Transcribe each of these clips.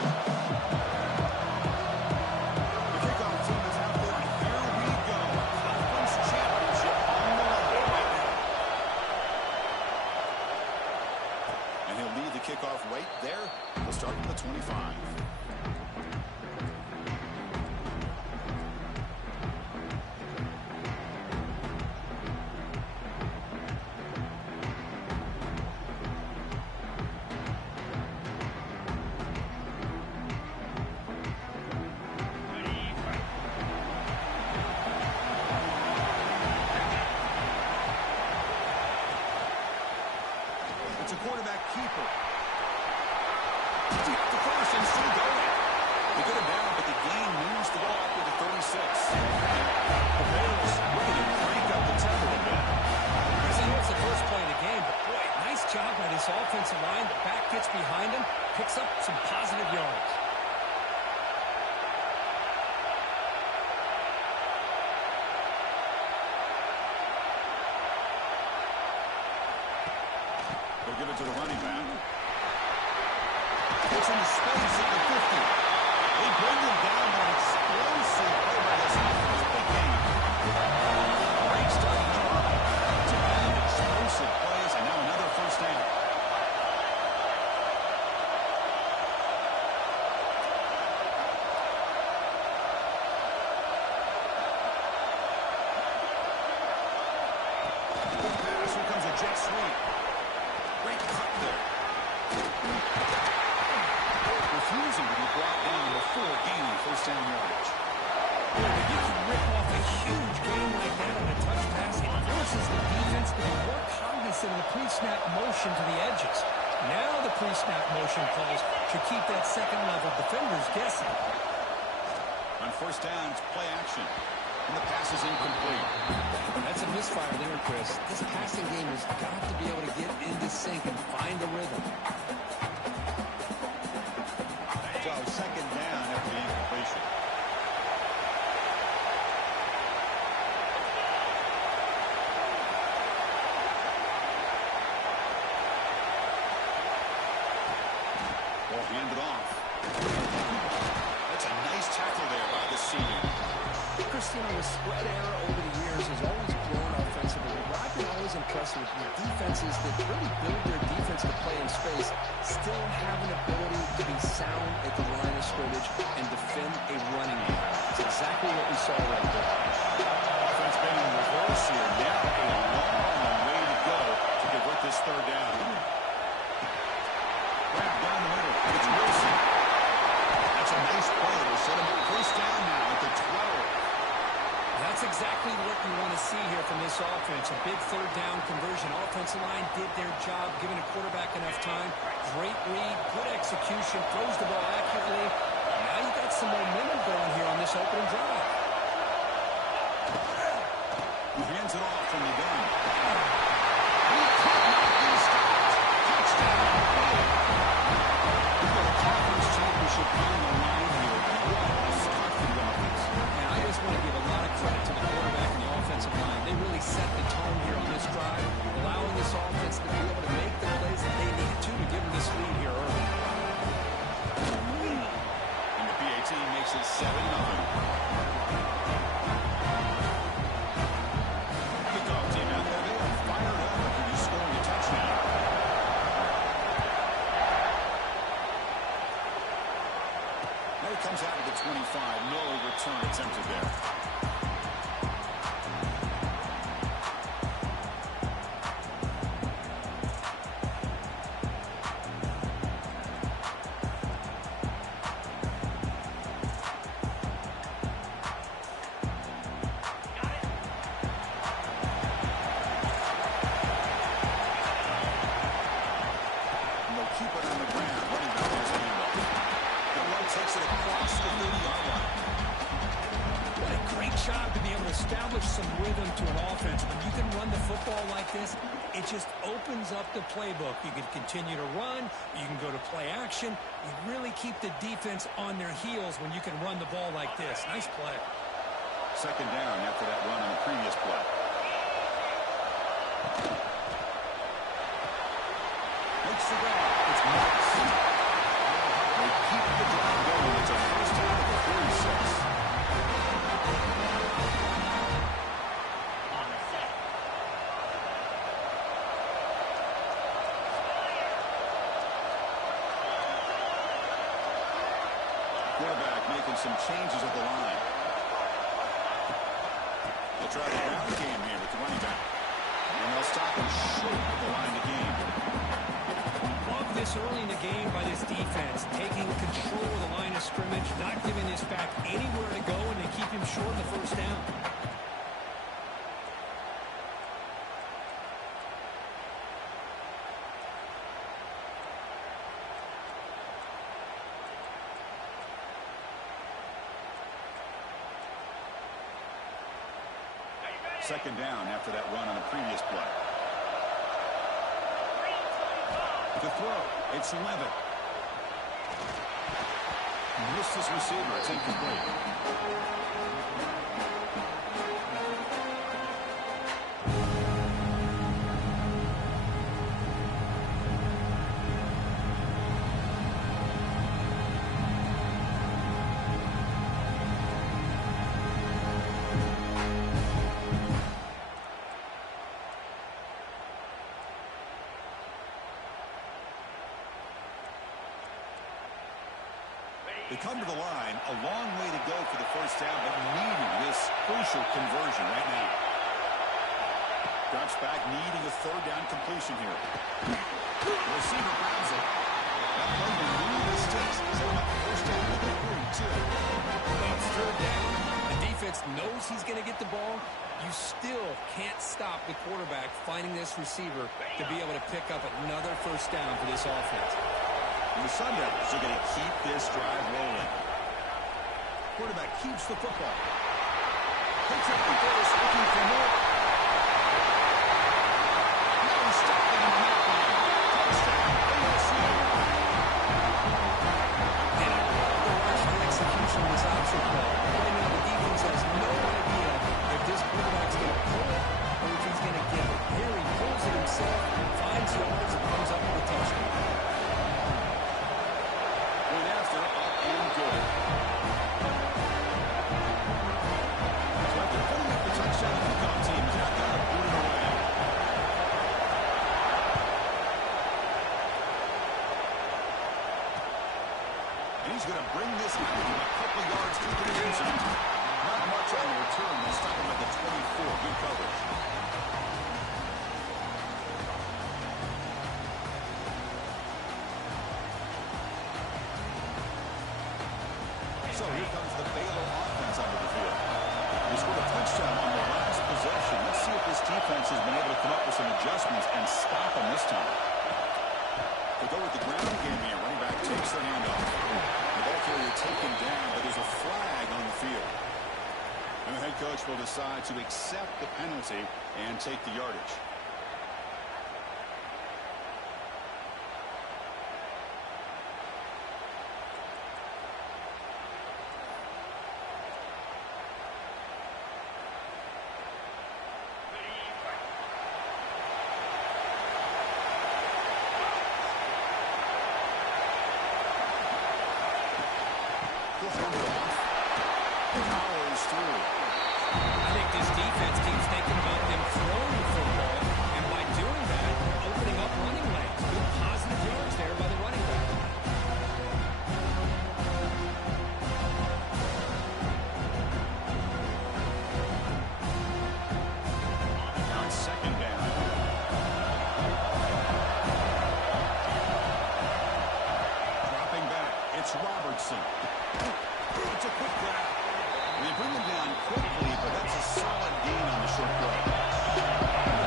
The kickoff team is out there. Here we go. Conference championship on the line right now. And he'll lead the kickoff right there. We'll start from the 25. It's a quarterback keeper. Deep to first and still going. They get him down, but the gain moves the ball up to the 36. The Baylor looking to crank up the tempo a bit. It's the first play of the game, but boy, nice job by this offensive line. The back gets behind him, picks up some positive yards. They'll give it to the running back. Gets into space at the 50. They bring him down on an explosive play by this offense. Big game. Great starting drive. To have explosive plays, and now another first down. Good pass. Here comes a jet sweep. Great cut there. Refusing to be brought down before gaining first down yardage. If you can rip off a huge gain like that on a touch pass, it forces the defense to be more cognizant of the pre-snap motion to the edges. Now the pre-snap motion calls should keep that second-level defenders guessing. On first down, it's play action. And the pass is incomplete. That's a misfire there, Chris. This passing game has got to be able to get into sync and find a rhythm. So second down after the incompletion. Ball handed off. That's a nice tackle there by the senior. Christina, with spread error over the years has always grown offensively. What I've been always impressed with defenses that really build their defense to play in space still have an ability to be sound at the line of scrimmage and defend a running game. It's exactly what we saw right there. Offense been in reverse here. Now a long way to go to convert this third down. Grab down the middle. It's Wilson. That's a nice play. They'll set him up first down now at the 12. That's exactly what you want to see here from this offense. A big third down conversion. Offensive line did their job, giving a quarterback enough time. Great read, good execution, throws the ball accurately. Now you got some momentum going here on this opening drive. He hands it off from the gun. He could not be stopped. Touchdown. We've got a conference championship on the line here. What a start for the offense. And I just want to give a lot of credit to the quarterback and the offensive line. They really set the tone here on this drive, allowing this offense to be able to make the plays that they needed to give them this lead here early. And the PAT makes it 7-0. Kickoff team out there, they are fired up after just scoring a touchdown. Now he comes out of the 25. No return attempted there. And they'll keep it on the ground. Running back has a handoff. The run takes it across the 30-yard line. What a great job to be able to establish some rhythm to an offense. When you can run the football like this, it just opens up the playbook. You can continue to run. You can go to play action. You really keep the defense on their heels when you can run the ball like this. Nice play. Second down after that run on the previous play. Makes the grab. It's Marks. They keep the drive going. It's a first down at the 46. Quarterback making some changes at the line. They'll try the ground game here with the running back. And they'll stop him short of the line of game. Love this early in the game by this defense, taking control of the line of scrimmage, not giving this back anywhere to go, and they keep him short of the first down. Second down after that run on the previous play. The throw, it's Levitt. Missed his receiver, it's incomplete. They come to the line, a long way to go for the first down, but needing this crucial conversion right now. Drops back, needing a third down completion here. The receiver grabs it. That play will move the sticks. Set him up first down with the 42. It's third down. The defense knows he's going to get the ball. You still can't stop the quarterback finding this receiver to be able to pick up another first down for this offense. And the Sun Devils are going to keep this drive rolling. Quarterback keeps the football. Takes it up first, looking for more. Now he's stopped in the midline. Touchdown, ASU. And I love the rush and execution of this option play. Right now, the defense has no idea if this quarterback's going to pull it or if he's going to get it. Here he pulls it himself, finds yards, and comes up with a touchdown. He's going to bring this out a couple yards to the end zone. Not much on the return. They'll stop him at the 24. Good coverage. So here comes the Baylor offense onto the field. They scored a touchdown on their last possession. Let's see if this defense has been able to come up with some adjustments and stop them this time. They go with the ground game here. Running back takes the handoff. The ball carrier taken down, but there's a flag on the field. And the head coach will decide to accept the penalty and take the yardage. I think this defense keeps thinking about them throwing the football, and by doing that, opening up running lanes. Good positive yards there by the running back. On second down. Dropping back, it's Robertson. It's a quick grab. They bring him down quickly, but that's a solid gain on the short throw.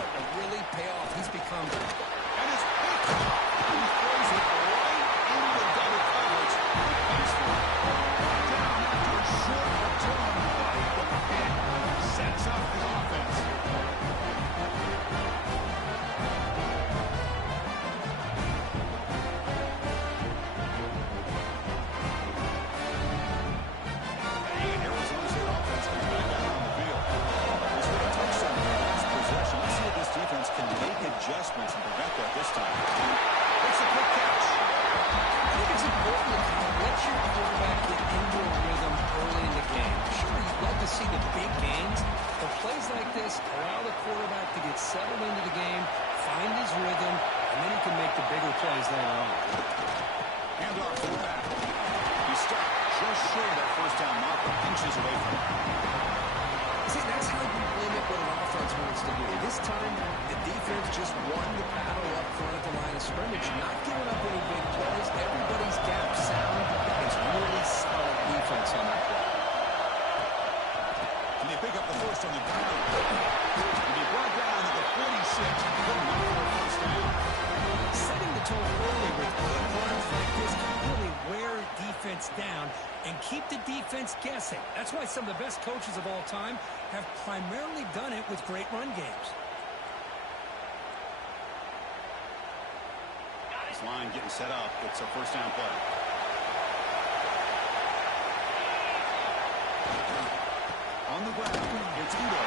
starting to really pay off. He's become... And his pick off. He throws it right into double coverage. Thanks for it. Down after a short return. The pick sets up the offense. And Arizona's offense comes back out on the field. He's going to touch some last possession. Let's see if this defense can make adjustments and prevent that this time. It's a quick catch. I think it's important to kind of let your quarterback get into a rhythm early in the game. Sure, you'd love to see the big gains, but plays like this allow the quarterback to get settled into the game, find his rhythm, and then he can make the bigger plays later on. Hand off to the back. He stopped just short of that first down marker, inches away from it. See, that's how you limit what an offense wants to do. This time, the defense just won the battle up front at the line of scrimmage, not giving up any big plays. Everybody's gap sound. It's really solid defense on that play. And they pick up the first on the ground. And he brought down at the 46. Good enough for a first down. Setting the tone early with good runs like this can really wear defense down and keep the defense guessing. That's why some of the best coaches of all time have primarily done it with great run games. This line getting set up. It's a first down play. On the ground, it's Udo.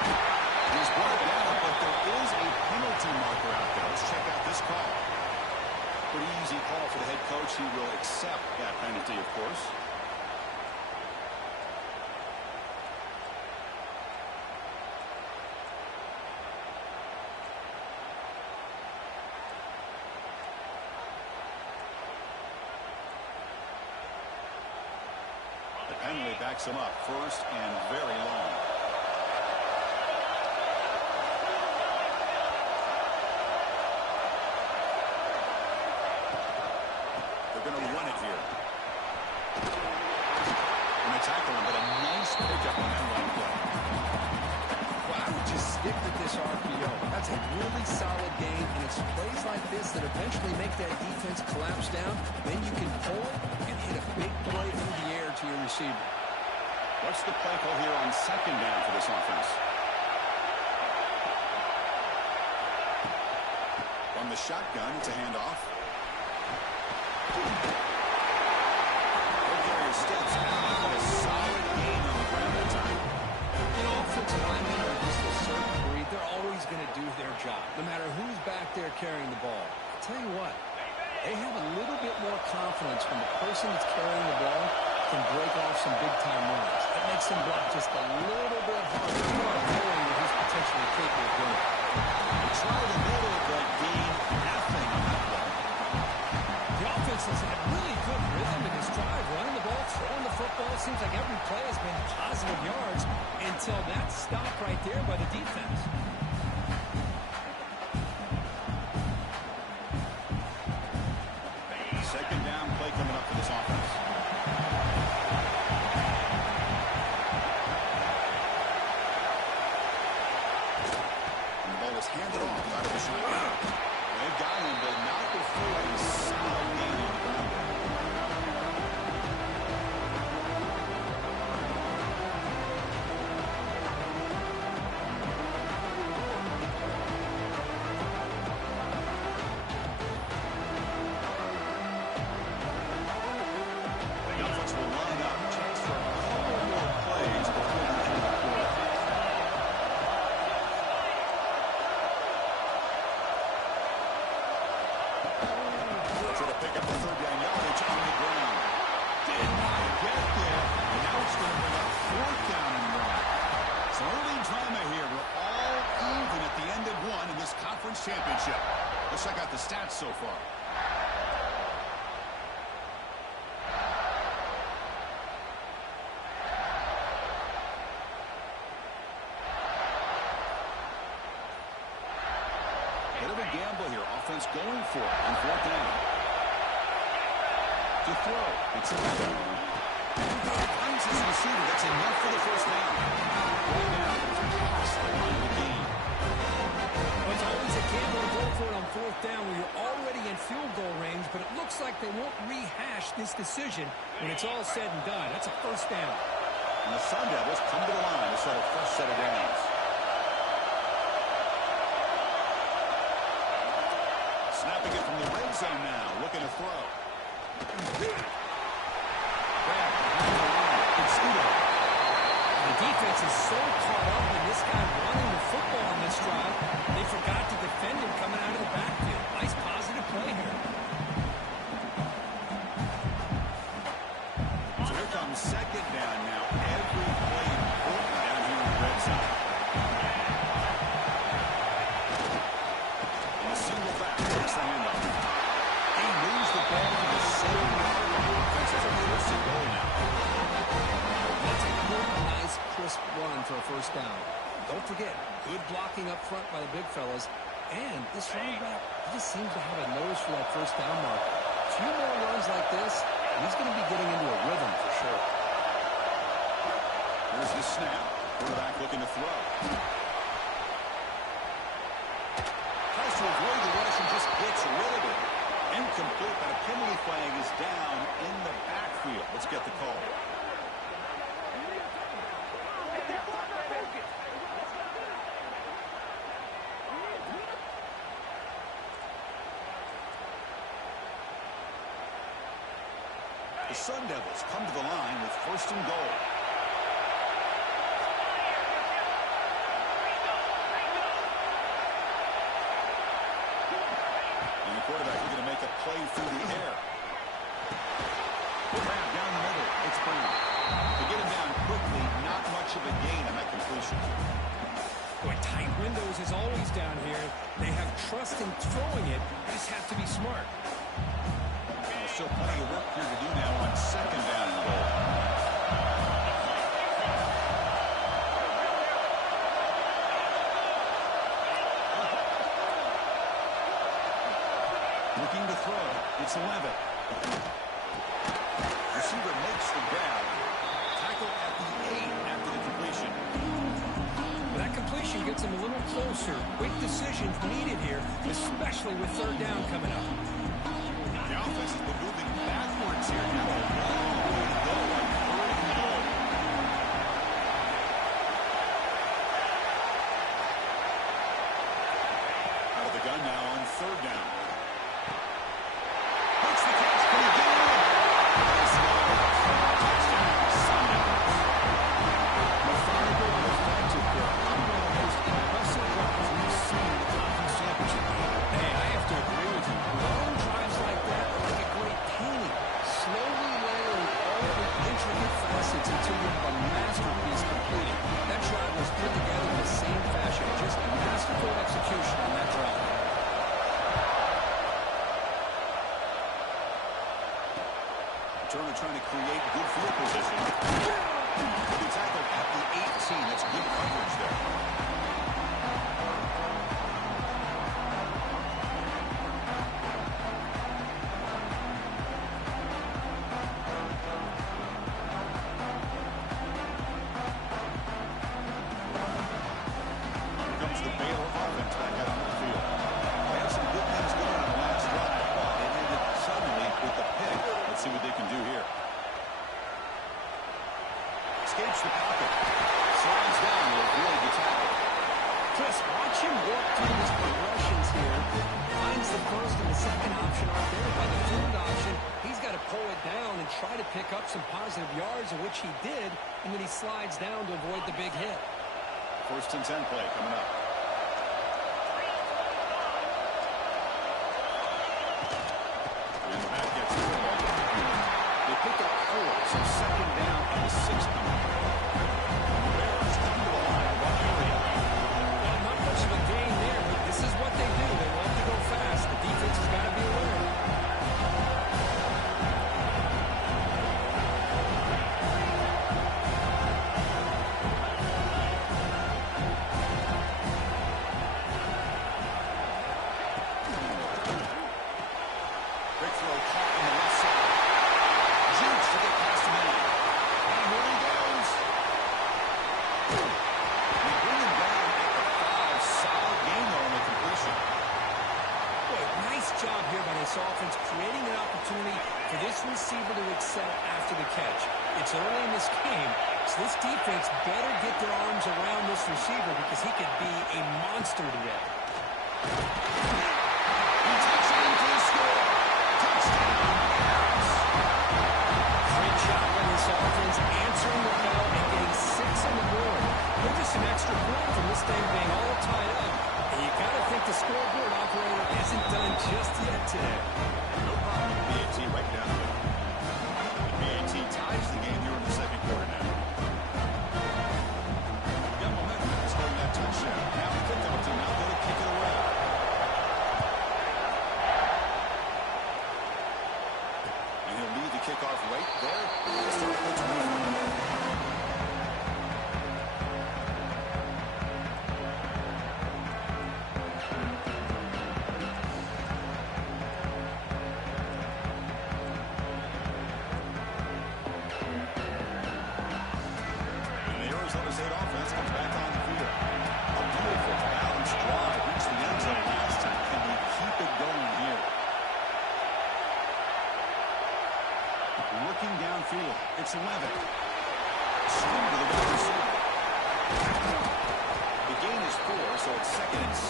He's brought down, but there is a penalty marker out there. Let's check out this call. Pretty easy call for the head coach. He will accept that penalty, of course. The penalty backs him up, first and very long. They're going to run it here. And they tackle him, but a nice pickup on that line play. Well, I would just stick with this RPO. That's a really solid game, and it's plays like this that eventually make that defense collapse down. Then you can pull it and hit a big play through the air to your receiver. What's the play call here on second down for this offense? From the shotgun, it's a handoff. Carrier steps out, but a solid gain on the ground that time. You know, offensive linemen are just a certain breed. They're always going to do their job, no matter who's back there carrying the ball. I'll tell you what, they have a little bit more confidence when the person that's carrying the ball can break off some big-time runs. It makes them block just a little bit harder, knowing that he's potentially capable of doing it. They try the middle, but gain nothing on that play. The offense has had really good rhythm in this drive, running the ball, throwing the football. Seems like every play has been positive yards until that stop right there by the defense. Second down play coming up for this offense. And the ball is handed off out of the shotgun. They've got him, but not before a solid gain on the ground. The offense will line up. Chance for a couple more plays before the end of the quarter. Try to pick up the third down yardage on the ground. Did not get there. And now it's going to bring up fourth down and one. Some early drama here. We're all even at the end of one in this conference championship. Let's check out the stats so far. Bit of a gamble here. Offense going for it on fourth down. To throw. It's a finds his receiver. That's enough for the first down. Right now, it's past the line of the game. Well, it's always a gamble to go for it on fourth down when you're already in field goal range, but it looks like they won't rehash this decision when it's all said and done. That's a first down. And the Sun Devils come to the line to set a fresh set of downs. Snapping it from the red zone now, looking to throw. Grab behind the line. It's Udo. The defense is so caught up in this guy running the football on this drive, they forgot to defend him coming out of the backfield. Nice positive play here. So here comes second down now. Every play important down here in the red zone. And a single back takes the handoff. He moves the ball to the same yard line. Defense has a first and goal now. That's a good, nice, crisp run for a first down. Don't forget, good blocking up front by the big fellas. And this running back, he just seems to have a nose for that first down mark. A few more runs like this, and he's going to be getting into a rhythm for sure. Here's the snap. Quarterback looking to throw. Tries to avoid the rush and just gets rid of it. Incomplete, but a penalty flag is down in the backfield. Let's get the call. The Sun Devils come to the line with first and goal. And the quarterback is going to make a play through the air. Grab down the middle. It's Brown. To get him down quickly, not much of a gain on that completion. Boy, tight windows is always down here. They have trust in throwing it. Just have to be smart. Still plenty of work here to do now on second down and goal. Looking to throw. It's Levitt. Receiver makes the grab. Tackle at the 8 after the completion. Well, that completion gets him a little closer. Quick decisions needed here, especially with third down coming up. The offense has been moving backwards here. Now a long way to go on third and goal. Out of the gun now on third down. Makes the catch. Can he get it in? Nice ball. Touchdown. Sunday. Methodical and effective there. Probably one of the most impressive drives we've seen in the conference championship game. Hey, I have to agree with you. Long drives like that are like a great painting. Slowly layering all the intricate facets until you have a masterpiece completed. That drive was put together in the same fashion. Just a masterful execution on that drive. Turner trying to create good field position. He'll be tackled at the 18. That's good coverage there. Here comes the Baylor offense back out on the field. They had some good things going on the last drive, but it ended suddenly with the pick. Let's see what they can do here. Escapes the pocket. Slides down to avoid the tackle. Chris, watch him work through his progressions here. Finds the first and the second option aren't there. By the third option, he's got to pull it down and try to pick up some positive yards, of which he did, and then he slides down to avoid the big hit. First and 10 play coming up. And the back gets the ball. They pick up 4, so second down and 6 coming. Bears come to the line. One area. Well, not much of a gain there, but this is what they do. They love to go fast. The defense has got to be aware. offense, creating an opportunity for this receiver to excel after the catch. It's early in this game, so this defense better get their arms around this receiver because he could be a monster today. He takes it in for the score. Touchdown, Bears. Great job by this offense, answering the bell and getting 6 on the board. They're just an extra point from this thing being all tied up. And you got to think the scoreboard operator isn't done just yet today. No problem. BAT right down the middle. BAT ties the game here in the second quarter now. Got momentum after scoring that touchdown. Now the kickoff team out there to kick it away. And he'll lead the kickoff right there. Start with 25. Looking downfield, it's 11. Swing to the wide receiver. The gain is 4, so it's 2nd and 6.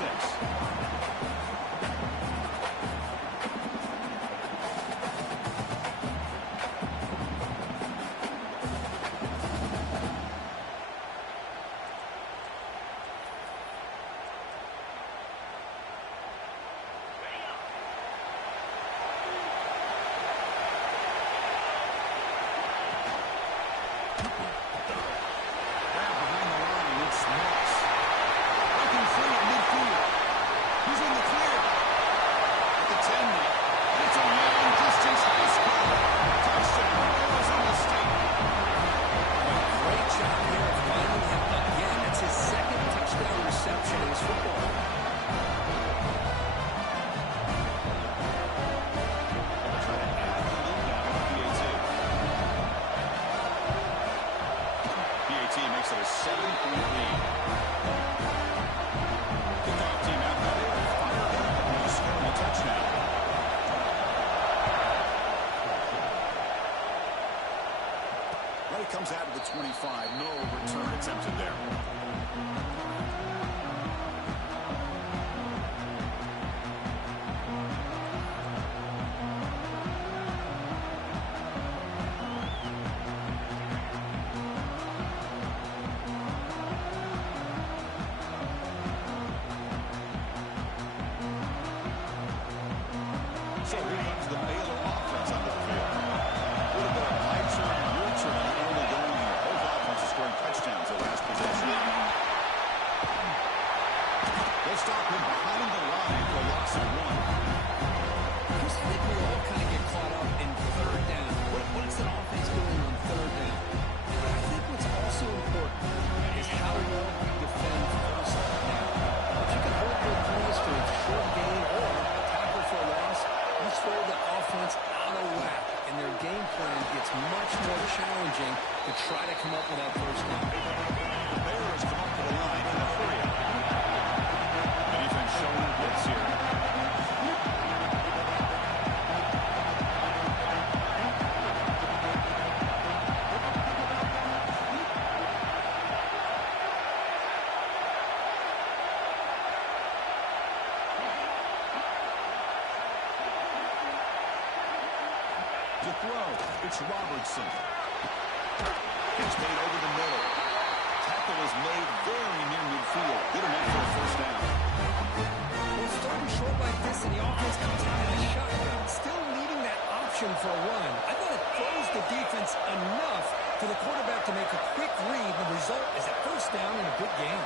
Makes it a 7-point lead. Kickoff team out there. Fire it up and scoring a touchdown. Well, he comes out of the 25. No return attempted there. So here comes the Baylor offense onto the field. A little bit of my turn, your turn, early going here. Both offenses scoring touchdowns the last possession. They'll stop him behind the line for a loss of 1. Chris, I think we all kind of get caught up in 3rd down. What's an offense doing on 3rd down? But I think what's also important is how well you defend 1st down. If you can hold your opponents to a short gain or tackle for a loss, you throw the offense out of whack, and their game plan gets much more challenging to try to come up with that 1st down. The Bears come up to the line in a hurry. The defense showing their blitz here. To throw, it's Robertson. It's made over the middle. Tackle is made very near midfield. Good enough for a 1st down. Well, starting short like this and the offense comes out in a shotgun, still leaving that option for a run. I thought it throws the defense enough for the quarterback to make a quick read. The result is a 1st down and a good game.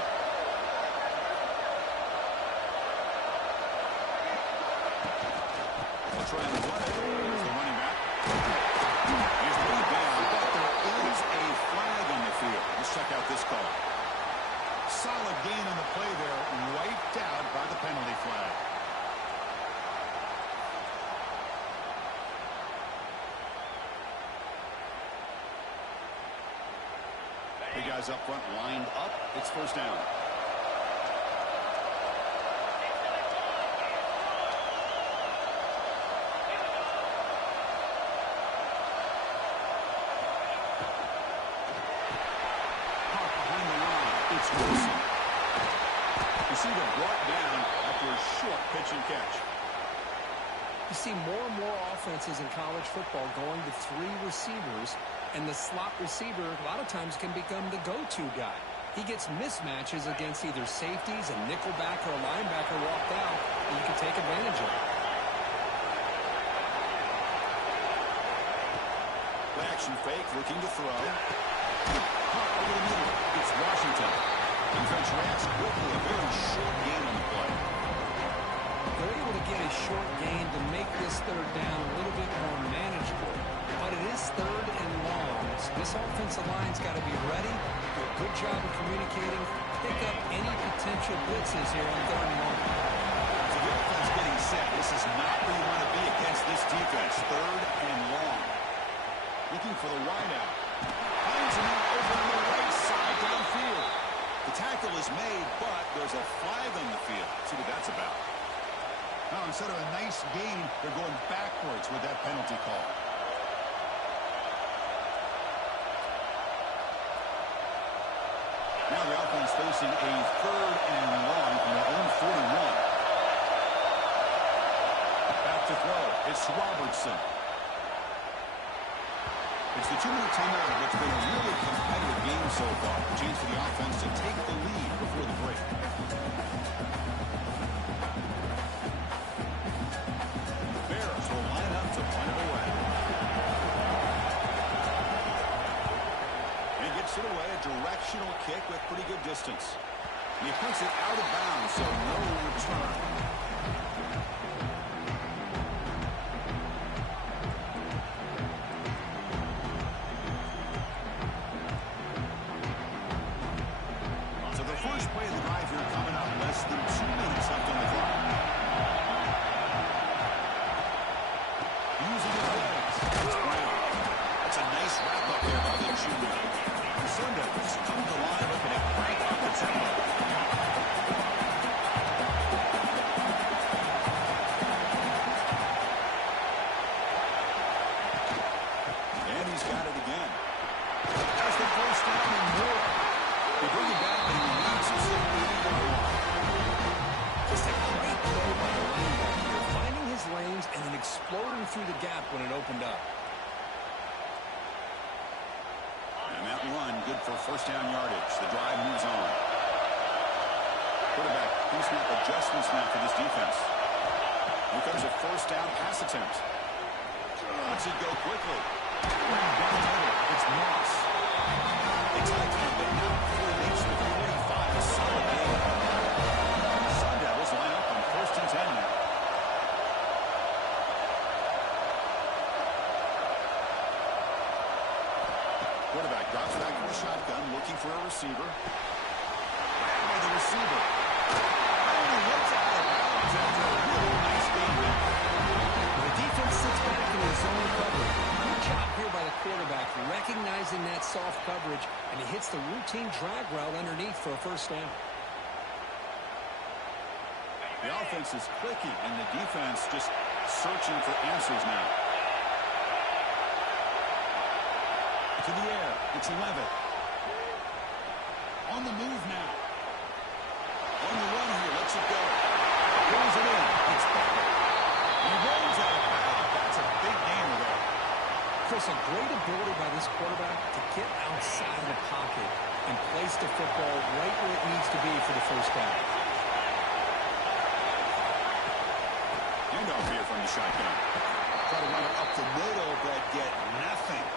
They'll try and run it. Here's the running back. He's put down, but there is a flag on the field. Let's check out this call. Solid gain on the play there, wiped out by the penalty flag. The guys up front lined up. It's 1st down. Wilson. Receiver brought down after a short pitch and catch. You see more and more offenses in college football going to 3 receivers, and the slot receiver a lot of times can become the go-to guy. He gets mismatches against either safeties, a nickelback, or a linebacker walked out, and you can take advantage of it. Play action fake, looking to throw. Caught over the middle. It's Washington. Defense reacts quickly. A very short gain on the play. They're able to get a short gain to make this third down a little bit more manageable. But it is third and long. So this offensive line's got to be ready, do a good job of communicating, pick up any potential blitzes here on third and long. So the offense getting set. This is not where you want to be against this defense. Third and long. Looking for the wideout. Finds him out over on the right side downfield. The tackle is made, but there's a flag on the field. Let's see what that's about. Now, instead of a nice gain, they're going backwards with that penalty call. Now the offense facing a third and long from their own 41. Back to throw. It's Robertson. It's the 2-minute timeout of what's been a really competitive game so far. A chance for the offense to take the lead before the break. Bears will line up to punt it away. And he gets it away, a directional kick with pretty good distance. And he punts it out of bounds, so no return. First play of the drive here coming up. Less than 2 minutes left on the clock. Using his legs. That's Brown. That's a nice wrap-up there by the junior. Sundays come to line looking at crank up the tempo. And he's got it again. That's the first down and more. They bring it back and he leads us to the 80-yard line. Just a great play by the linebacker here, finding his lanes and then exploding through the gap when it opened up. And that run, good for first down yardage. The drive moves on. Quarterback, pre-snap adjustments now for this defense. Here comes a first down pass attempt. Lets it go quickly. Down the middle, it's Moss. They tied him, but not before he makes the 45. A solid game. Sun Devils line up on first and 10 now. Quarterback drops back to the shotgun, looking for a receiver. Grabbed by the receiver. And he looks out of bounds after a really nice game there. The defense sits back in his zone coverage. Good job here by the quarterback, recognizing that soft coverage, and he hits the routine drag route underneath for a first down. The offense is clicking, and the defense just searching for answers now. To the air, it's Levitt. On the move now. On the run here, lets it go. Pulls it in, it's Butler. He rolls out of bounds. That's a big gainer there. Chris, a great ability by this quarterback to get outside the pocket and place the football right where it needs to be for the first down. Handoff here from the shotgun. Try to run it up the middle, but get nothing.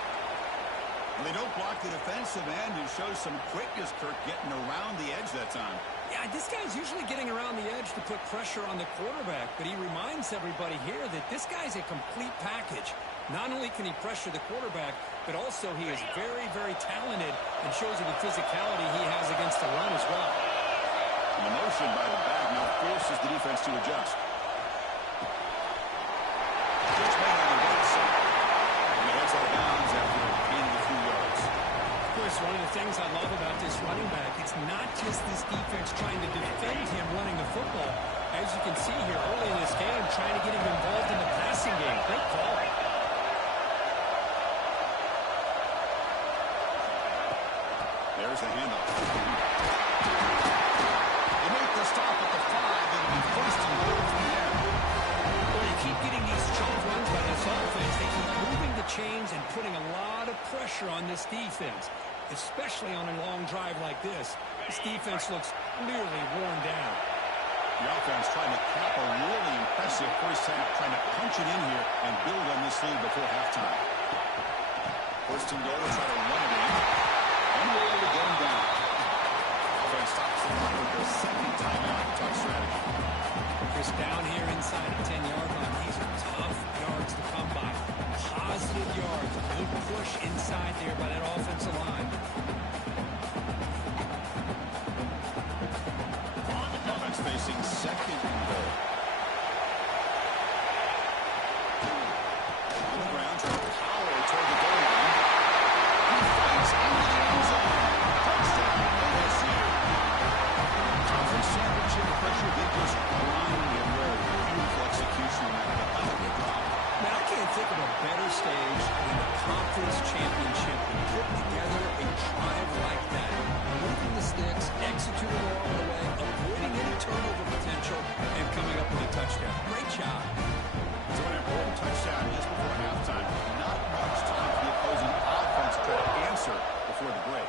And they don't block the defensive end and show some quickness, Kirk, getting around the edge that time. Yeah, this guy's usually getting around the edge to put pressure on the quarterback, but he reminds everybody here that this guy's a complete package. Not only can he pressure the quarterback, but also he is very, very talented and shows you the physicality he has against the run as well. And the motion by the back now forces the defense to adjust. Pitch made on the right side. And he heads out of bounds after gaining a few yards. Chris, one of the things I love about this running back, it's not just this defense trying to defend him running the football. As you can see here early in this game, trying to get him involved in the passing game. Great call. There's the handoff. stop at the 5. It'll be first and goal from there. Well, you keep getting these chunk runs by this offense. They keep moving the chains and putting a lot of pressure on this defense, especially on a long drive like this. This defense looks clearly worn down. The offense trying to cap a really impressive first half, trying to punch it in here and build on this lead before halftime. First and goal, try to run it in. And we're able to get him down. Offense stops the run with their second timeout to talk strategy. Chris down here inside the 10-yard line. These are tough yards to come by. Positive yards. Good push inside there by that offensive line. Offense facing second and goal. On the ground, trying to power toward the goal line. He fights into the end zone. Touchdown, OSU. Conference championship pressure, they just grind and roll. Beautiful execution on that. That would be a drop. Now, I can't think of a better stage than the conference championship to put together a drive like that. Moving the sticks, executing along the way, avoiding any turnover potential, and coming up with a touchdown. Great job. So an important touchdown just before halftime. Not much time for the opposing offense to try to answer before the break.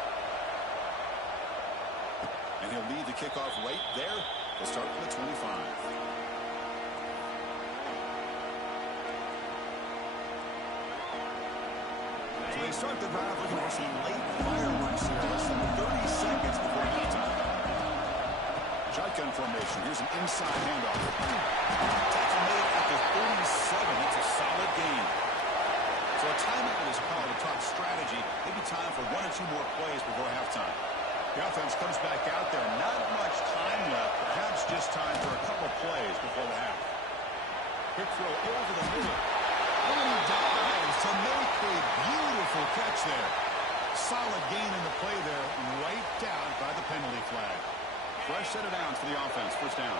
And he'll lead the kickoff right there. They'll start from the 25. So they start the drive looking for some late fireworks here. Less than 30 seconds before halftime. Shotgun formation. Here's an inside handoff. Tackle made at the 37. That's a solid gain. So a timeout is called to talk strategy. Maybe time for one or two more plays before halftime. The offense comes back out there. Not much time left. Perhaps just time for a couple plays before the half. Quick throw over the middle. And he dives to make a beautiful catch there. Solid gain in the play there. Wiped out by the penalty flag. Fresh set of downs for the offense. First down.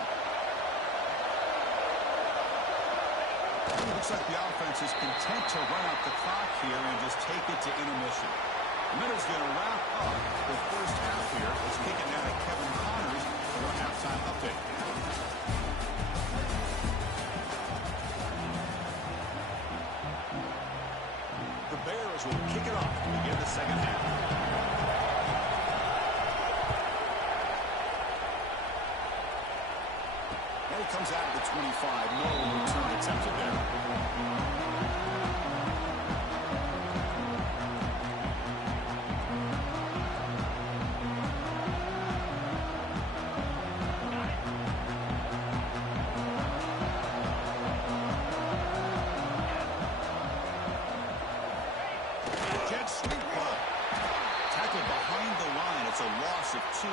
Looks like the offense is content to run out the clock here and just take it to intermission. The minute's going to wrap up the first half here. Let's kick it now to Kevin Connors for our halftime update. The Bears will kick it off to begin the second half. And it comes out of the 25. No return attempted there. Jet sweep punt. Tackled behind the line. It's a loss of 2.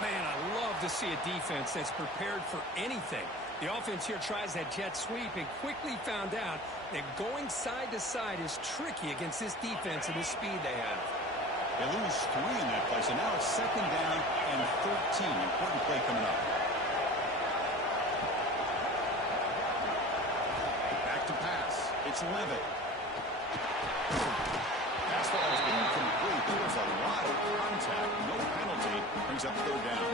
Man, I love to see a defense that's prepared for anything. The offense here tries that jet sweep and quickly found out that going side to side is tricky against this defense and the speed they have. They lose 3 in that play, so now it's second down and 13. Important play coming up. Back to pass. It's Levitt. Pass ball is incomplete. There was a lot of contact. No penalty. Brings up third down.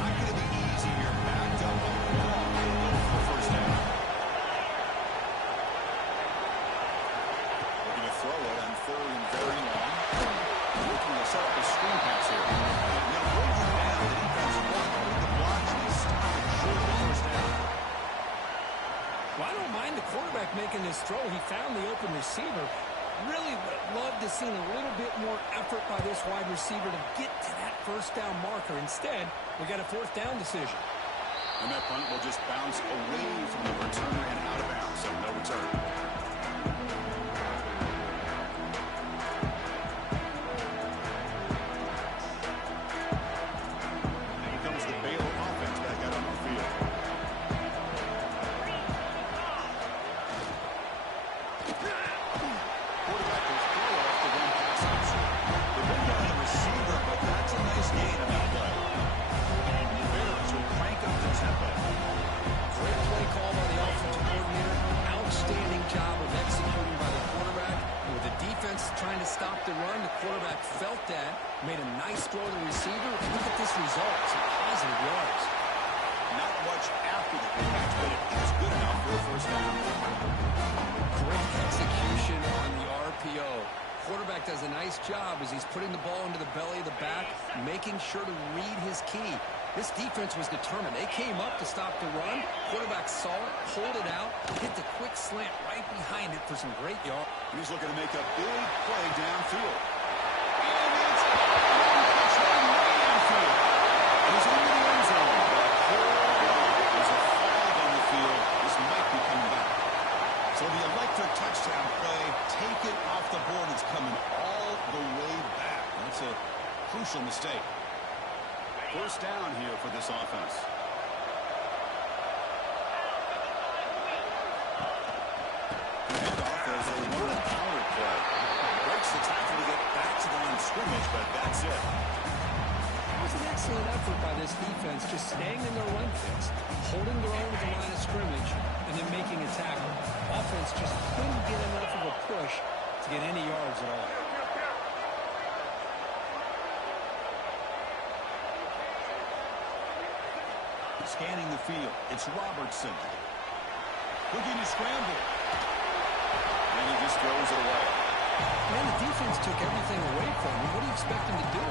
Not going to be easy here. Backed up a long way to go for the first down. Looking to throw it on third and very long. Looking to set up a screen pass here. Now breaking down, the defense walked through the blocks and he stopped short of the first down. Well, I don't mind the quarterback making this throw. He found the open receiver. Really would have loved to see a little bit more effort by this wide receiver to get to that first down marker. Instead, we got a fourth down decision. And that punt will just bounce away from the returner and out of bounds, so no return. Here comes the Baylor offense back out on the field. Quarterback will throw off the run pass option. The big guy on the receiver, but that's a nice gain on that play. The Bears will crank up the tempo. Great play call by the offense. defense trying to stop the run. The quarterback felt that, made a nice throw to the receiver. Look at this result. Some positive yards. Not much after the catch, but it is good enough for a first down. Great execution on the RPO. Quarterback does a nice job as he's putting the ball into the belly of the back, making sure to read his key. This defense was determined. They came up to stop the run. Quarterback saw it, pulled it out, hit the quick slant right behind it for some great yards. He's looking to make a big play downfield. And it's touchdown way downfield. He's into the end zone. There's a flag on the field. This might be coming back. So the electric touchdown play, take it off the board. It's coming all the way back. That's a crucial mistake. First down here for this offense. Handoff as a one power play. Breaks the tackle to get back to the line of scrimmage, but that's it. It was an excellent effort by this defense, just staying in their run fix, holding their own at the line of scrimmage, and then making a tackle. Offense just couldn't get enough of a push to get any yards at all. Scanning the field, it's Robertson. Looking to scramble. And he just throws it away. Man, the defense took everything away from him. What do you expect him to do?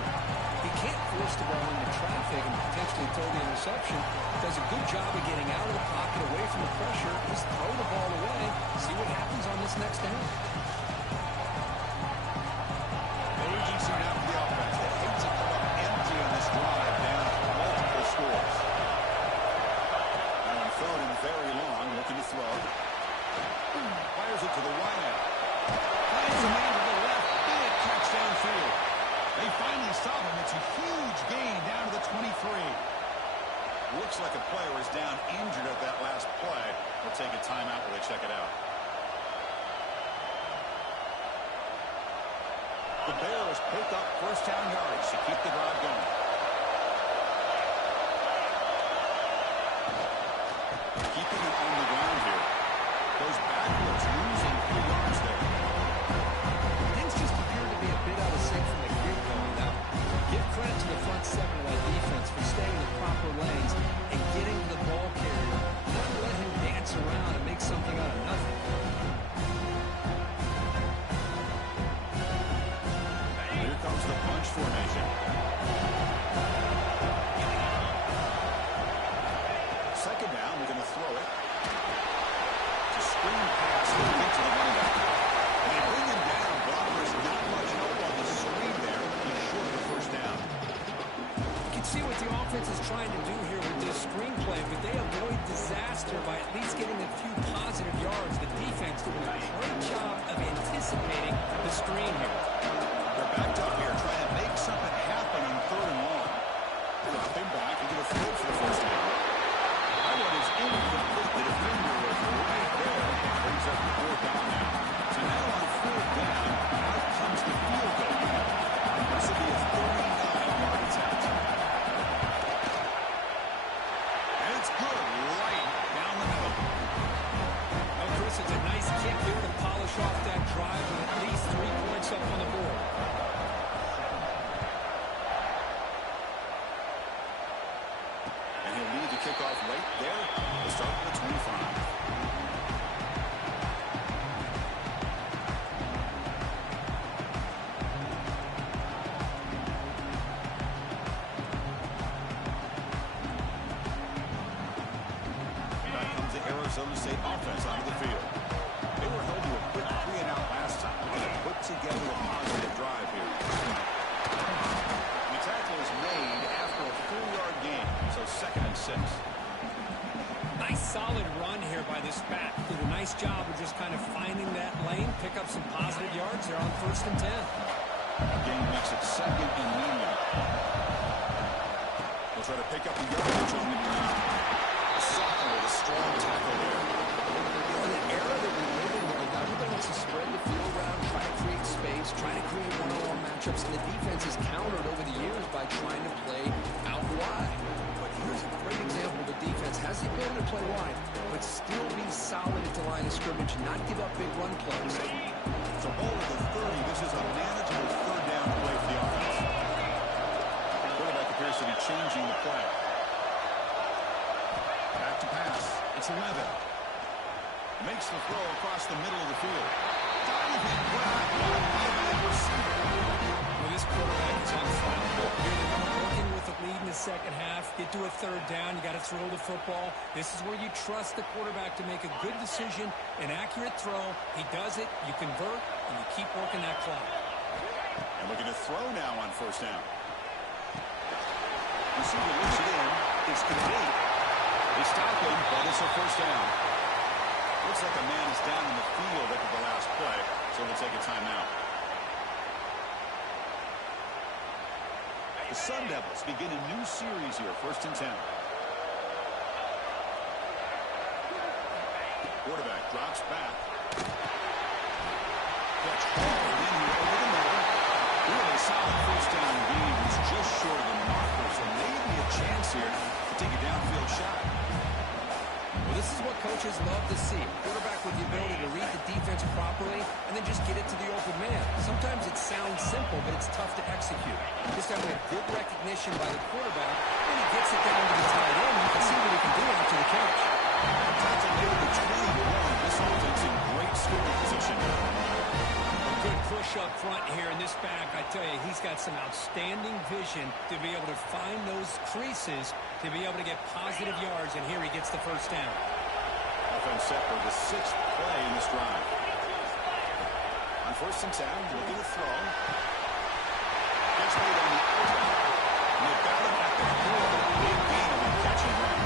He can't force the ball into traffic and potentially throw the interception. Does a good job of getting out of the pocket, away from the pressure. Just throw the ball away. See what happens on this next down. Agency now for the offense. They hate to come up empty on this drive, down multiple scores. Now on third and very long, looking to throw. Fires it to the wide out. Finds a man to the left. Big catch downfield. They finally stop him. It's a huge gain down to the 23. Looks like a player is down injured at that last play. They'll take a timeout while they check it out. The Bears pick up first down yards to keep the drive going. Keeping it on the ground here. Goes backwards, losing 3 yards there. Things just appear to be a bit out of sync from the get-go. Now, give credit to the front seven of that defense for staying in the proper lanes and getting to the ball carrier. Not let him dance around and make something out of nothing. Here comes the punch formation. Second down, we're going to throw it. It's a screen pass to the running back. And they bring him down. There's not much help on the screen there. He's short of the first down. You can see what the offense is trying to do here with this screenplay, but they avoid disaster by at least getting a few positive yards. The defense doing a great job of anticipating the screen here. They're backed up here trying to make something happen on third and long. Drop him back and get a throw for the first down. That one is incomplete. The defender was right there. It brings up the fourth down now. So now on fourth down, out comes the field goal. This will be a 39-yard attempt. And it's good right down the middle. Well, Chris, it's a nice kick here to polish off that drive with at least 3 points up on the board. And he'll lead the kickoff right there to start with 25. Arizona State offense onto the field. They were held to a quick 3-and-out last time. They're going to put together a positive drive here. The tackle is made after a 4-yard gain, so 2nd and 6. Nice solid run here by this back. Did a nice job of just kind of finding that lane, pick up some positive yards. They're on 1st and 10. Gain makes it 2nd and medium. They'll try to pick up the yardage on the ground. Sophomore with a strong tackle there. In an era that we live in right now, everybody wants to spread the field around, try to create space, try to create one-on-one matchups, and the defense has countered over the years by trying to play out wide. But here's a great example. The defense has the ability to play wide, but still be solid at the line of scrimmage, not give up big run plays. So ball at the 30. This is It's 11. Makes the throw across the middle of the field. Diving grab by the receiver. Well, this quarterback is on fire. Here they are working with the lead in the second half. Get to a third down. You got to throw the football. This is where you trust the quarterback to make a good decision, an accurate throw. He does it. You convert, and you keep working that clock. And looking to throw now on first down. Receiver looks it in. It's complete. They stop him, but it's a first down. Looks like a man is down in the field after the last play, so we'll take a timeout. The Sun Devils begin a new series here, 1st and 10. Quarterback drops back. Catch hard in here over the middle. Really solid first down indeed. He's just short of the marker, so maybe a chance here to take a downfield shot. Well, this is what coaches love to see. Quarterback with the ability to read the defense properly and then just get it to the open man. Sometimes it sounds simple, but it's tough to execute. This time we have good recognition by the quarterback, and he gets it down to the tight end. You can see what he can do after the catch. Tackle near the 21. This offense in great scoring position now. A good push up front here in this back. I tell you, he's got some outstanding vision to be able to find those creases, to be able to get positive yards, and here he gets the first down. Offense set for the 6th play in this drive. On 1st and 10, looking to throw. Gets made on the outside. And they've got him at the corner. Big gain on the catch and run.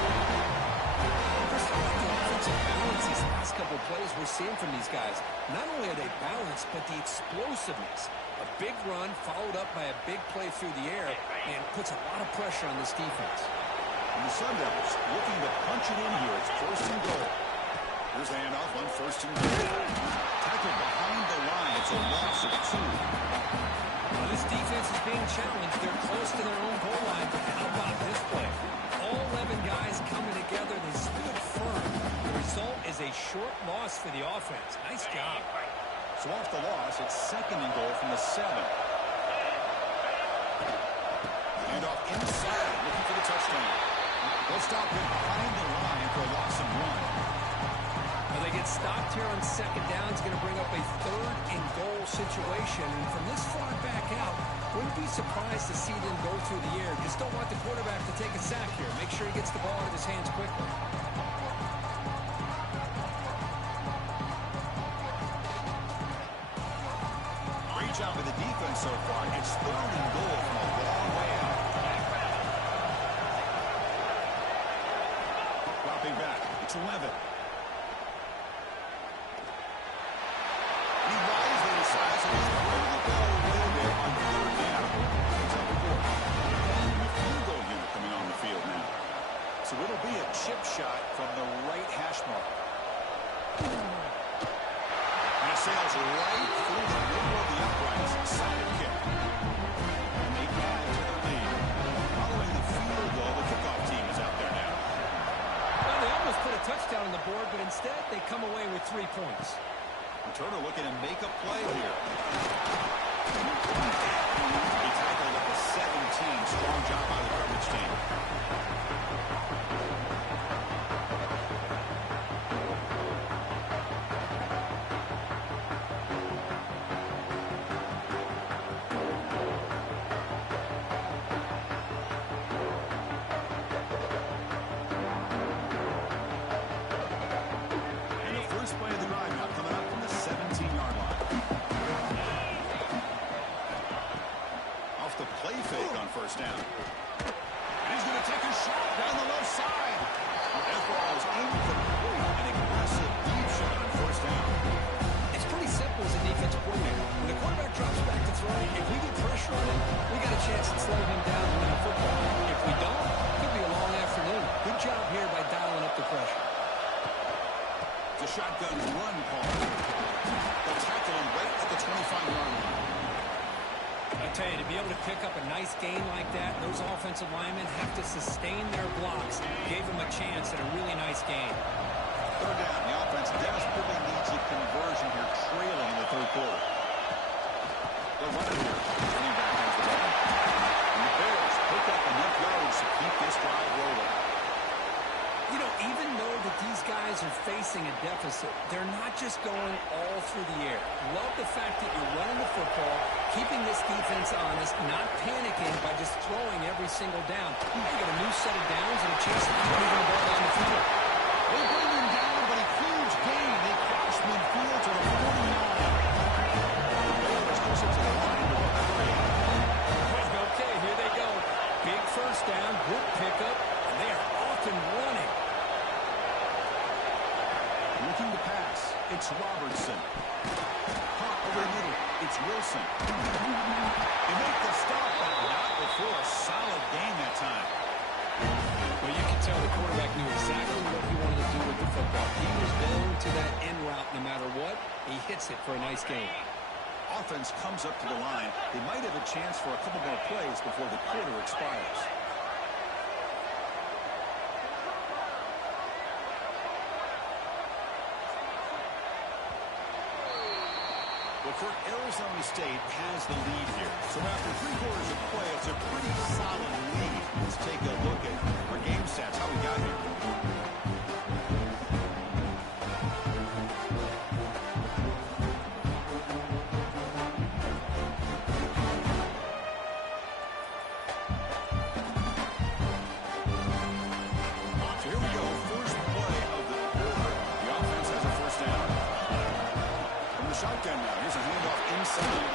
Chris, I like the offensive balance these last couple of plays we're seeing from these guys. Not only are they balanced, but the explosiveness. A big run followed up by a big play through the air, and puts a lot of pressure on this defense. And the Sun Devils looking to punch it in here. It's 1st and goal. Here's the handoff on 1st and goal. Tackled behind the line. It's a loss of 2. Well, this defense is being challenged. They're close to their own goal line, but how about this play? All 11 guys coming together. They stood firm. The result is a short loss for the offense. Nice job. So off the loss, it's 2nd and goal from the 7. Handoff inside, looking for the touchdown. They'll stop him behind the line for a loss of 1. Well, they get stopped here on 2nd down. It's going to bring up a 3rd and goal situation. And from this far back out, wouldn't be surprised to see them go through the air. Just don't want the quarterback to take a sack here. Make sure he gets the ball out of his hands quickly. Great job of the defense so far. It's 3rd and goal from a long way out. Dropping back. It's 11. He wisely decides he's going to go away there on 3rd down. It's up 4. And the field goal unit coming on the field now. So it'll be a chip shot from the right hash mark. And it sails right through the middle of the uprights. Solid kick. And they add to the lead. Following the field goal, the kickoff team is out there now. Well, they almost put a touchdown on the board, but instead they come away with 3 points. Turner looking to make a play here. He tackled at the 17. Strong job by the coverage team. And the first play of the drive now coming up from the 17-yard line. Off the play fake on 1st down. And he's going to take a shot down the left side. That ball is incomplete. An aggressive deep shot on 1st down. It's pretty simple as a defensive coordinator. When the quarterback drops back to throw, if we get pressure on him, we got a chance to slow him down and win the football. If we don't, it could be a long afternoon. Good job here by dialing up the pressure. It's a shotgun run call. They'll tackle him right at the 25-yard line. I tell you, to be able to pick up a nice gain like that, those offensive linemen have to sustain their blocks. Gave them a chance at a really nice gain. 3rd down. The offense desperately needs a conversion here, trailing in the 3rd quarter. They're running here. Running back has the ball. And the Bears pick up enough yards to keep this drive rolling. You know, even though the that these guys are facing a deficit. They're not just going all through the air. Love the fact that you're running the football, keeping this defense honest, not panicking by just throwing every single down. You got a new set of downs and a chance to keep moving the ball down the field. They bring him down, but a huge gain. They cross midfield to the 49. Baylor's closer to the line to run the play. Okay, here they go. Big first down, good pickup, and they are off and running. Looking to pass. It's Robertson. Hot over the middle. It's Wilson. They make the stop, but not before a solid gain that time. Well, you can tell the quarterback knew exactly what he wanted to do with the football. He was going to that end route no matter what. He hits it for a nice gain. Offense comes up to the line. They might have a chance for a couple more plays before the quarter expires. Well, Kirk, Arizona State has the lead here. So after 3 quarters of play, it's a pretty solid lead. Let's take a look at our game stats, how we got here. So here we go, first play of the quarter. The offense has a first down. From the shotgun now, here's a handoff inside.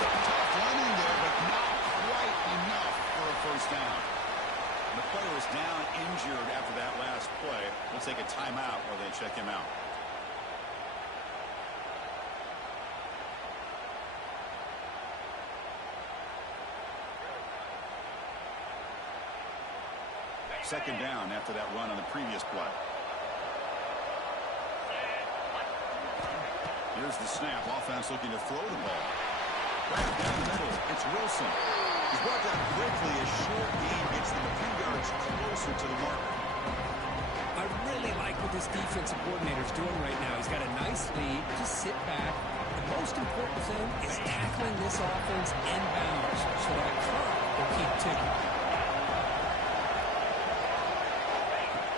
Tough running there, but not quite enough for a first down. The player is down injured after that last play. We'll take a timeout while they check him out. Second down after that run on the previous play. Here's the snap. Offense looking to throw the ball. Right down the middle. It's Wilson. He's brought down quickly. A short gain gets them a few yards closer to the marker. I really like what this defensive coordinator is doing right now. He's got a nice lead. Just sit back. The most important thing is tackling this offense inbounds so that clock will keep ticking.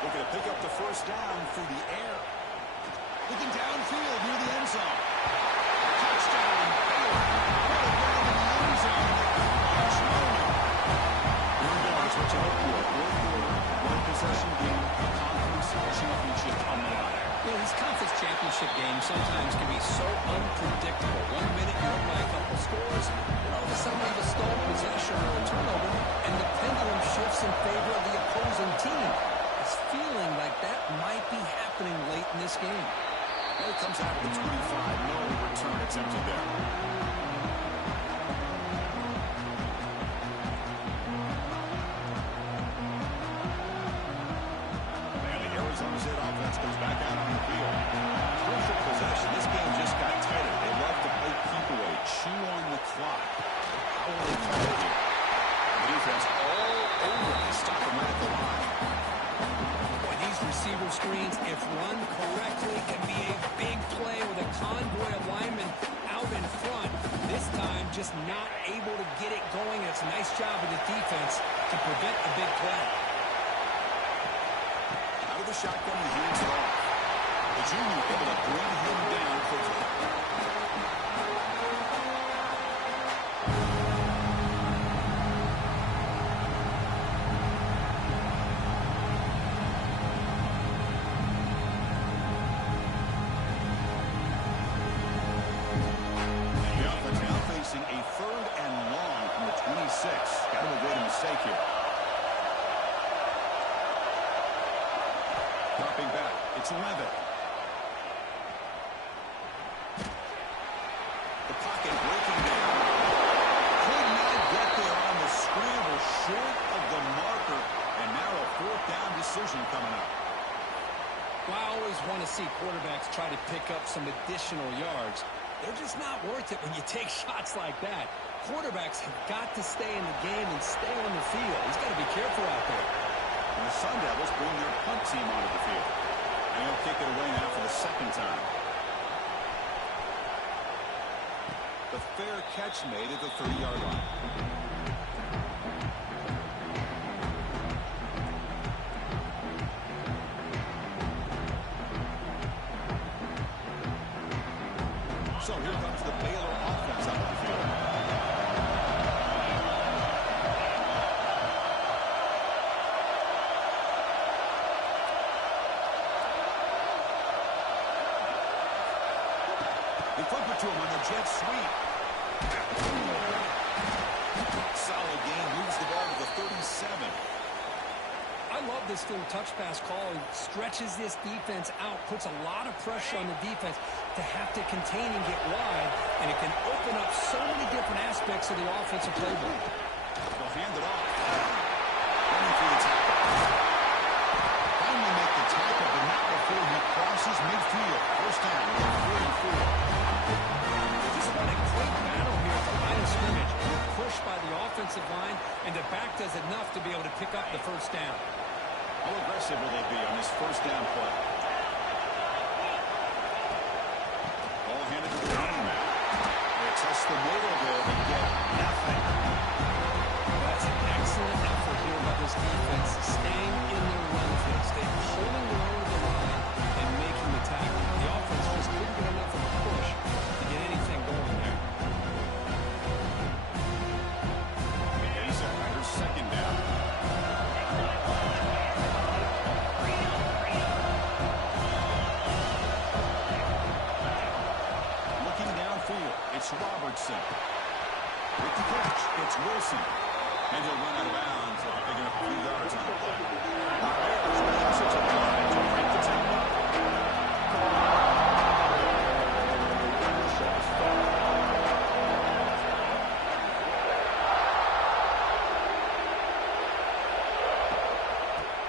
Looking to pick up the first down through the air. Looking downfield near the end zone. Touchdown, Baylor. What a run in the end zone. Clutch moment. Here we go. It's what you hope for. Fourth quarter, one possession game, a conference championship on the line. Yeah, these conference championship games sometimes can be so unpredictable. 1 minute you're up by a couple scores, and all of a sudden you have a stolen possession or a turnover, and the pendulum shifts in favor of the opposing team. It's feeling like that might be happening late in this game. Well, it comes out of the 25. No return attempted there. And the Arizona State offense goes back out on the field. Crucial possession. This game just got tighter. They love to play keep away, chew on the clock. How will they call it here? The defense all over to stop them right at the line. Receiver screens, if run correctly, can be a big play with a convoy of linemen out in front. This time, just not able to get it going. It's a nice job of the defense to prevent a big play. Out of the shotgun, he hands it off. The junior able to bring him down quickly. A third and long from the 26. Got to avoid a mistake here. Dropping back. It's 11. The pocket breaking down. Could not get there on the scramble. Short of the marker. And now a fourth down decision coming up. Well, I always want to see quarterbacks try to pick up some additional yards. They're just not worth it when you take shots like that. Quarterbacks have got to stay in the game and stay on the field. He's got to be careful out there. And the Sun Devils bring their punt team onto the field. And he'll kick it away now for the second time. The fair catch made at the 30-yard line. jet sweep. Solid gain. Moves the ball to the 37. I love this little touch pass call. It stretches this defense out, puts a lot of pressure on the defense to have to contain and get wide, and it can open up so many different aspects of the offensive playbook. They'll hand it off. Running through the tackle. Finally make the tackle, but not before he crosses midfield. First down, we have 44. Just run a great battle here at the line of scrimmage. Pushed by the offensive line, and the back does enough to be able to pick up the first down. How aggressive will they be on this first down play? Ball handed to the running back. They test the middle there to get nothing. That's an excellent effort here by this defense, staying in their run fits. They're holding their own to the line and making the tackle. The offense just couldn't get enough of a push to get anything going there. Second down. Looking downfield, it's Robertson. With the catch, it's Wilson. And he'll run out of bounds after picking up a few yards on the play. The Bears use it to drive to break the tempo.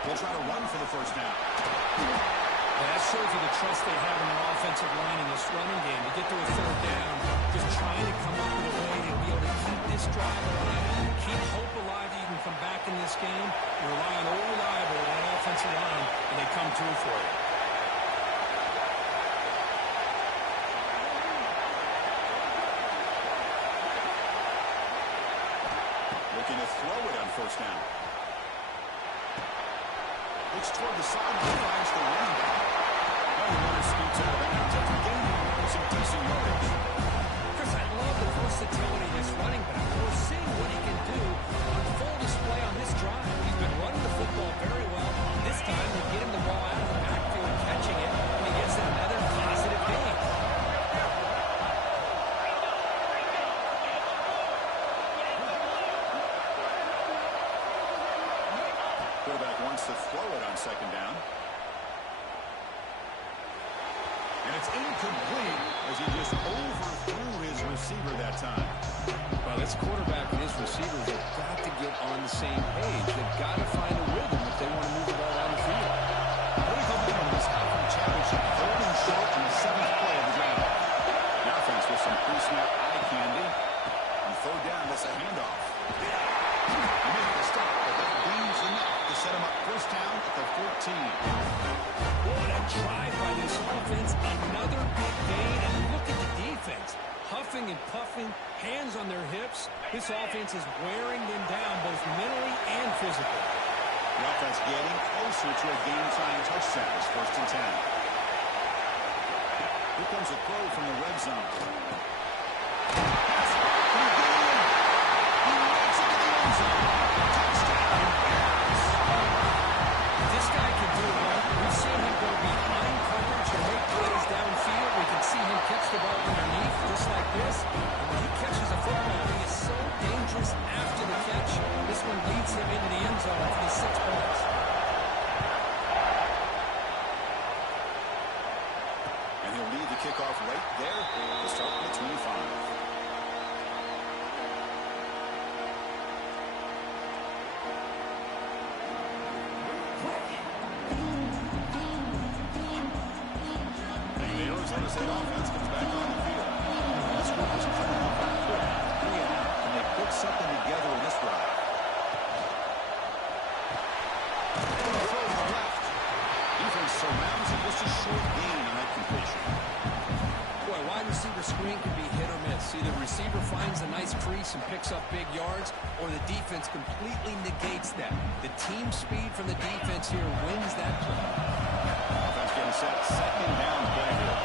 They'll try to run for the first down. Yeah, that shows you the trust they have in their offensive line in this running game. To get to a third down, just trying to come up with a way to be able to keep this drive alive, keep hope alive that you can come back in this game. You rely on old reliable with that offensive line, and they come through for you. Looking to throw it on first down. Looks toward the sideline, finds the running back. And the runner scoots out of bounds after gaining some decent yardage. Chris, I love the versatility of this running back. We're seeing what he can do on full display on this drive. He's been running the football very well. This time, they get him the ball out of the backfield, catching it, and he gets another positive gain. Quarterback wants to throw it on second down. And it's incomplete as he just overthrew his receiver that time. Well, this quarterback and his receivers have got to get on the same page. They've got to find a rhythm if they want to move the ball down the field. Critical moment in this conference championship. Third and short on the seventh play of the drive. The offense with some pre-snap eye candy. And third down, that's a handoff. He made the stop, but that gains enough to set him up first down at the 14. What a drive by this offense. Another big gain, and look at the defense. Huffing and puffing, hands on their hips. This offense is wearing them down both mentally and physically. The offense getting closer to a game-tying touchdown. It's first and 10. Here comes a throw from the red zone. This guy can do it all. We've seen him go behind coverage and make plays downfield. We can see him catch the ball underneath just like this. And when he catches a football, he is so dangerous after the catch. This one leads him into the end zone for the 6 points. And he'll lead the kickoff right there to start the 25. Arizona State offense comes back on the field. This group is coming off a quick 3-and-out. Can they put something together in this drive? Throw to the left. Defense surrounds it. Just a short gain on that completion. Boy, wide receiver screen can be hit or miss. Either the receiver finds a nice crease and picks up big yards, or the defense completely negates that. The team speed from the defense here wins that play. Offense getting set. Second down play here.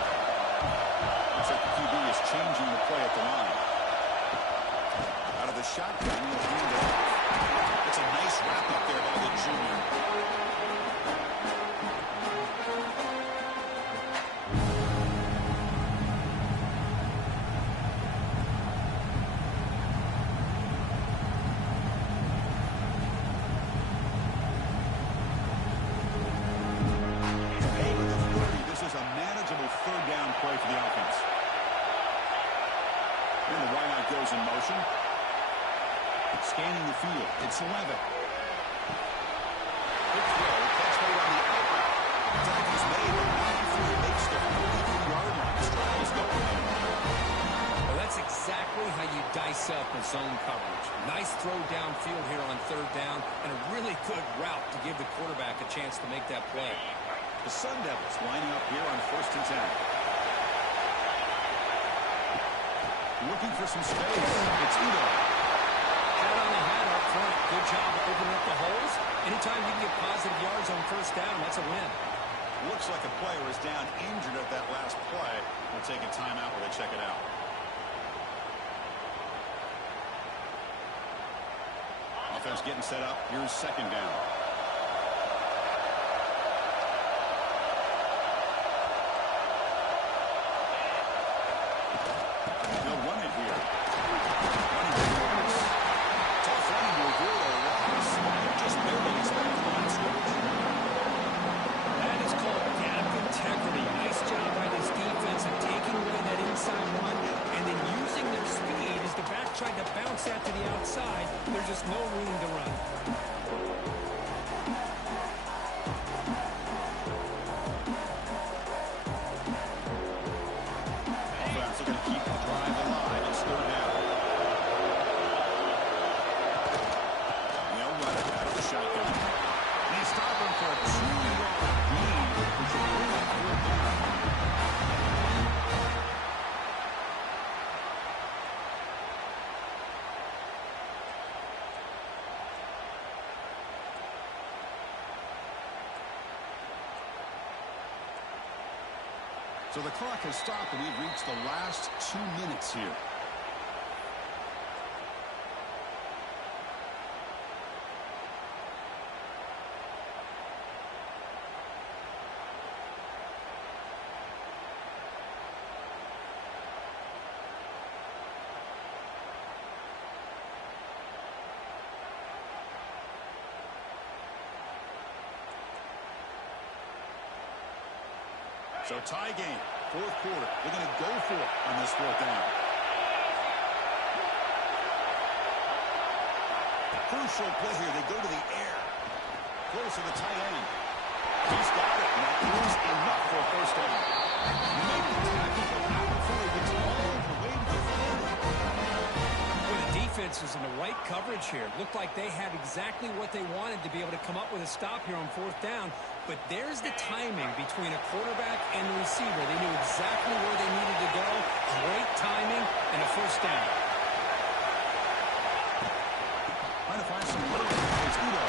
Looks like the QB is changing the play at the line. Out of the shotgun, he'll hand it off. It's a nice wrap-up there by the junior. Scanning the field. It's 11. Good throw. Catch made on the outlet. Tackle's made, but not before he makes the 43-yard line. This drive is going in. Well, that's exactly how you dice up a zone coverage. Nice throw downfield here on third down, and a really good route to give the quarterback a chance to make that play. The Sun Devils lining up here on 1st and 10. Looking for some space. It's Udo. Hat on the hat up front. Good job of opening up the holes. Anytime you can get positive yards on 1st down, that's a win. Looks like a player is down injured at that last play. We'll take a timeout while they check it out. Offense getting set up. Here's 2nd down. They'll run it here. Tough running to avoid a loss. Just barely expect the line scrimmage. That is called gap integrity. Nice job by this defense of taking away that inside run and then using their speed as the back tried to bounce that to the outside. There's just no room to run. Offense looking to keep the drive alive. It's 3rd down. They'll run it out of the shotgun. And he's stopping for a 2-yard gain, which will bring up 4th down. So the clock has stopped, and we've reached the last 2 minutes here. So tie game, 4th quarter. They're going to go for it on this 4th down. Crucial play here. They go to the air. Close to the tight end. He's got it. And that is enough for a 1st down. Make the tackle, but not before he gets all the way to the 40. Well, the defense is in the right coverage here. Looked like they had exactly what they wanted to be able to come up with a stop here on 4th down. But there's the timing between a quarterback and the receiver. They knew exactly where they needed to go. Great timing and a 1st down. Trying to find some room. It's Udo.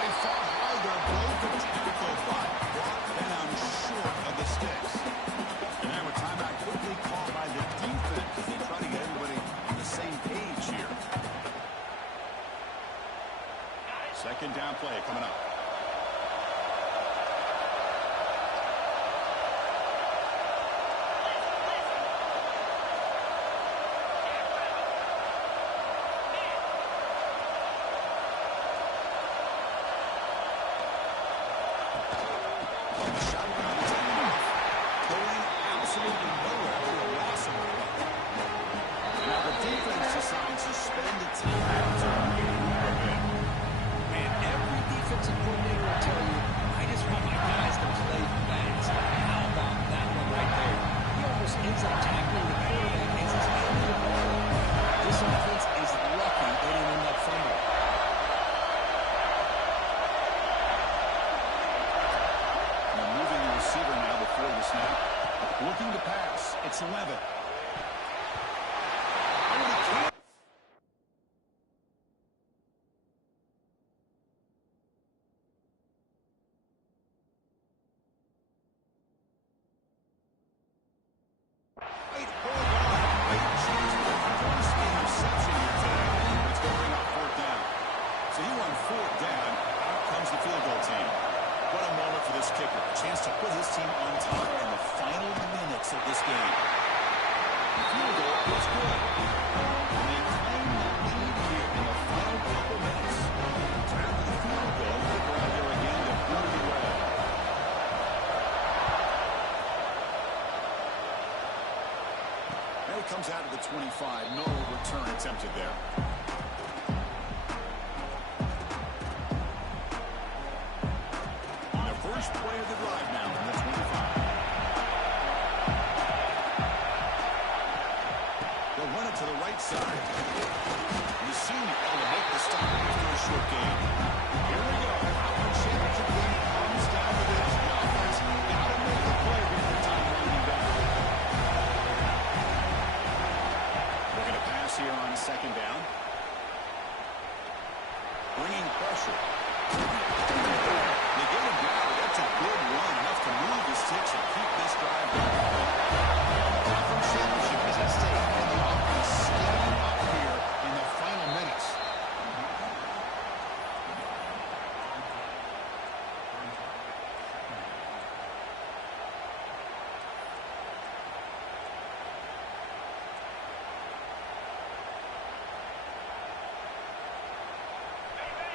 They fought hard there, both the tackle, but brought down short of the sticks. And now a timeout quickly called by the defense as they try to get everybody on the same page here. 2nd down play coming up. Looking to pass. It's 11. Chance to put his team on top in the final minutes of this game. The field goal is good. And they claim the lead here in the final couple minutes. After the field goal, look around here again to put it away. And it comes out of the 25. No return attempted there. The senior able to make the stop after a short game. Here we go. Conference championship game comes down to this. The offense got to make a play here with time winding down. Looking to pass here on second down. Bringing pressure. They get him down. That's a good run. Enough to move the sticks and keep this drive going. Conference championship is at stake, and the offense stepping up here in the final minutes.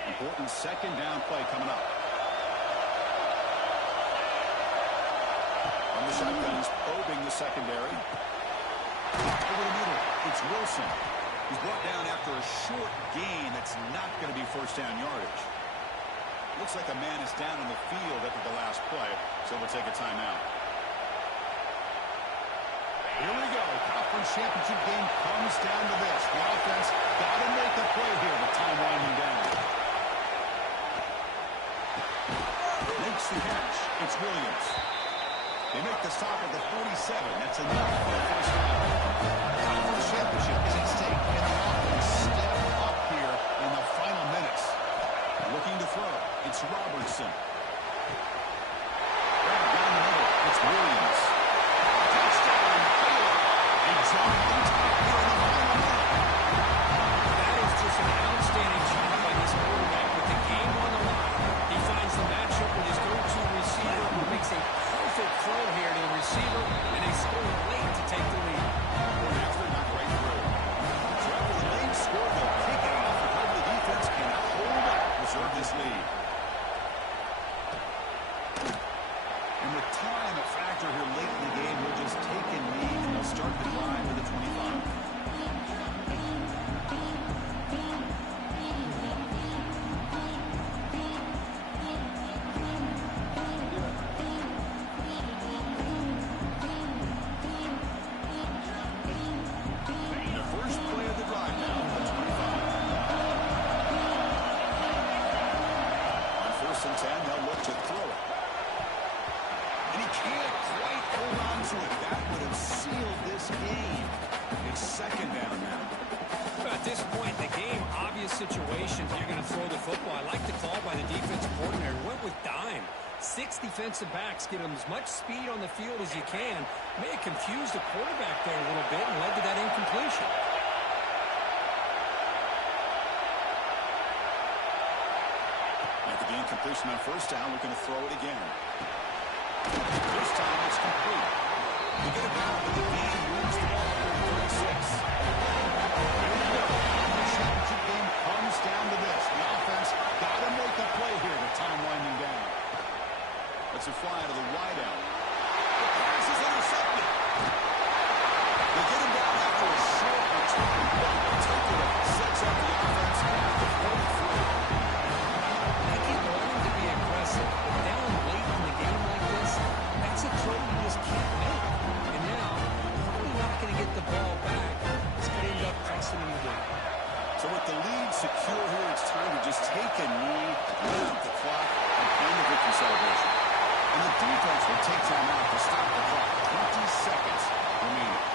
Important second down play coming up. On the shotgun, he's probing the secondary. Over the middle, it's Wilson. He's brought down after a short gain that's not going to be first down yardage. Looks like a man is down on the field after the last play, so we'll take a timeout. Here we go. Conference championship game comes down to this. The offense got to make a play here with time winding down. Makes the catch. It's Williams. They make the stop at the 47. That's enough for the first down. Conference championship is at stake, and the offense step up here in the final minutes. Looking to throw. It's Robertson. Down the middle. It's Williams. Touchdown, Baylor. A jump on top here in the final minute. That is just an outstanding job by this quarterback with the game on the line. He finds the matchup with his go-to receiver who makes a perfect throw here to the receiver, and they score late to take the lead. After not right through. So after the late score, they'll kick it off. The defense can hold up, preserve this lead. And with time a factor here late in the game, we'll just take a lead, and they'll start the drive to the 25. Situations, you're going to throw the football. I like the call by the defensive coordinator. Went with dime. 6 defensive backs, get them as much speed on the field as you can. May have confused the quarterback there a little bit and led to that incompletion. After the incompletion on first down, looking to throw it again. This time it's complete. We get it down to the game, moves the ball to 36. Here we go. Championship game comes down to this. The offense got to make a play here with time winding down. That's a fly to the wideout. The pass is intercepted. They get him down after a short return. Takeaway sets up the offense at the 43. They keep wanting to be aggressive, but down late in the game like this, that's a throw you just can't make. And now, probably not going to get the ball back. It's going to end up pressing him to do. So with the lead secure here, it's time to just take a knee, run out the clock, and plan the victory celebration. And the defense will take time out to stop the clock. 20 seconds remaining.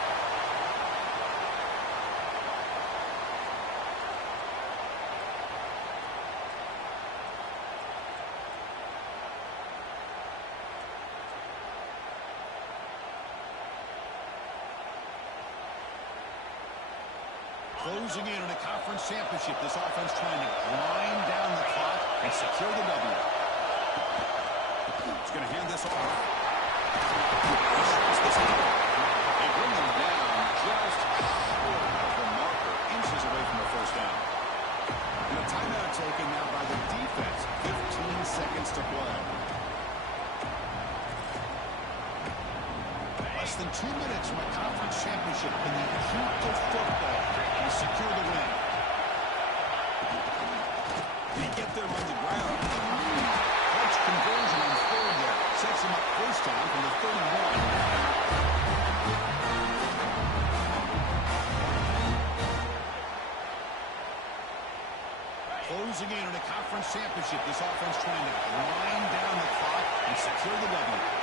Closing in on a conference championship. This offense trying to grind down the clock and secure the W. He's going to hand this off. They bring them down just short of the marker, inches away from the first down. And a timeout taken now by the defense. 15 seconds to play. Less than 2 minutes from a conference championship in the acute of football. They secure the win. They get there on the ground. Clutch conversion on third there. Sets him up first down from the 31. Closing in on a conference championship, this offense trying to grind down the clock and secure the W.